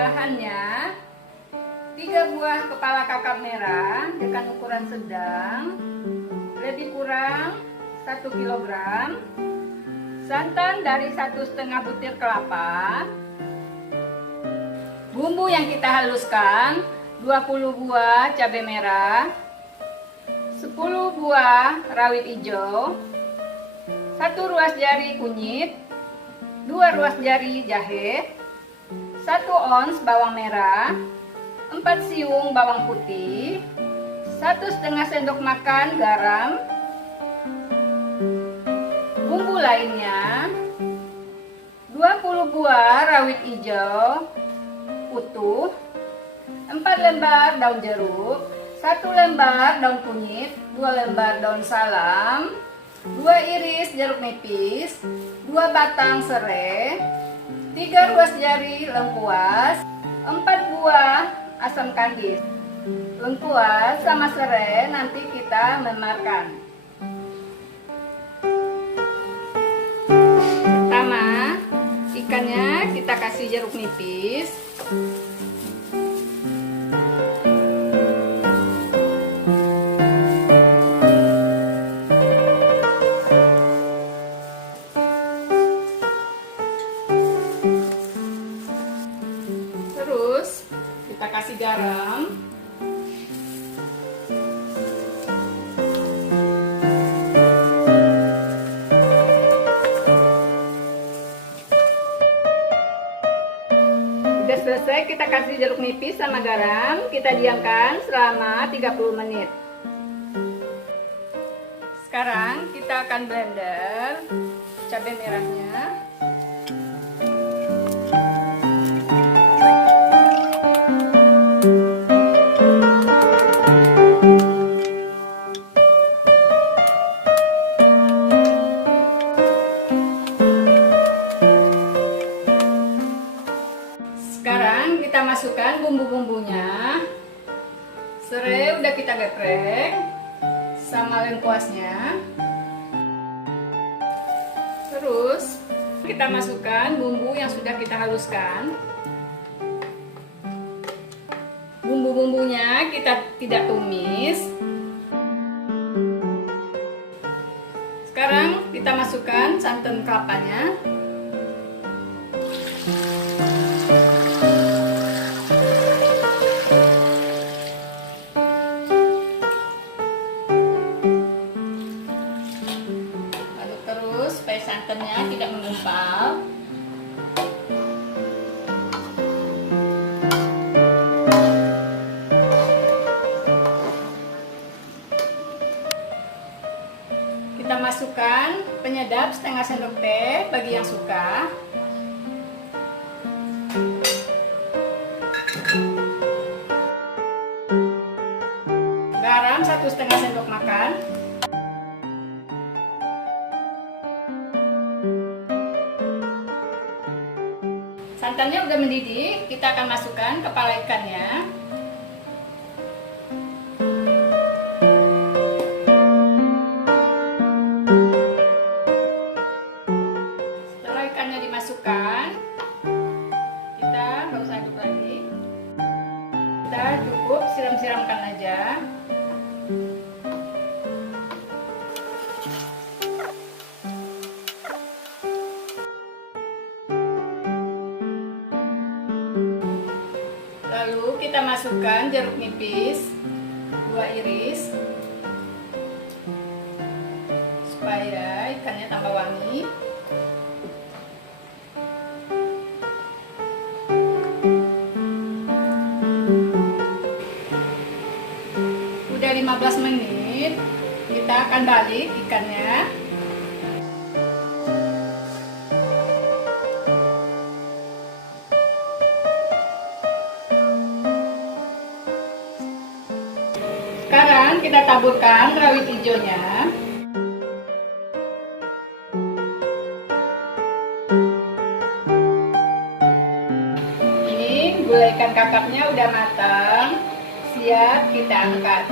Bahannya 3 buah kepala kakap merah dengan ukuran sedang, lebih kurang 1 kilogram, santan dari 1,5 butir kelapa, bumbu yang kita haluskan 20 buah cabai merah, 10 buah rawit hijau, 1 ruas jari kunyit, 2 ruas jari jahe, 1 ons bawang merah, 4 siung bawang putih, 1,5 sendok makan garam. Bumbu lainnya 20 buah rawit hijau utuh, 4 lembar daun jeruk, 1 lembar daun kunyit, 2 lembar daun salam, 2 iris jeruk nipis, 2 batang serai, 3 ruas jari lengkuas, 4 buah asam kandis. Lengkuas sama serai nanti kita memarkan. Pertama, ikannya kita kasih jeruk nipis. Terus kita kasih garam. Udah selesai, kita kasih jeruk nipis sama garam, kita diamkan selama 30 menit. Sekarang kita akan blender cabai merahnya. Sekarang kita masukkan bumbu-bumbunya. Serai udah kita geprek sama lengkuasnya. Terus kita masukkan bumbu yang sudah kita haluskan. Bumbu-bumbunya kita tidak tumis. Sekarang kita masukkan santan kelapanya. Supaya santannya tidak menggumpal. Kita masukkan penyedap setengah sendok teh bagi yang suka. Garam 1,5 sendok makan. Santannya udah mendidih, kita akan masukkan kepala ikannya. Setelah ikannya dimasukkan, kita nggak usah aduk lagi. Kita cukup siram-siramkan aja. Lalu kita masukkan jeruk nipis 2 iris supaya ikannya tambah wangi. Udah 15 menit, kita akan balik ikannya. Sekarang kita taburkan rawit hijaunya. Ini gulai ikan kakapnya udah matang, siap kita angkat.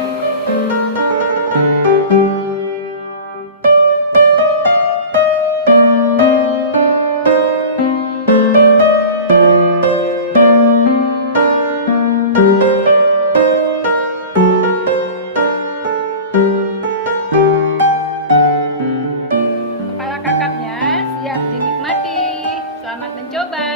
Coba.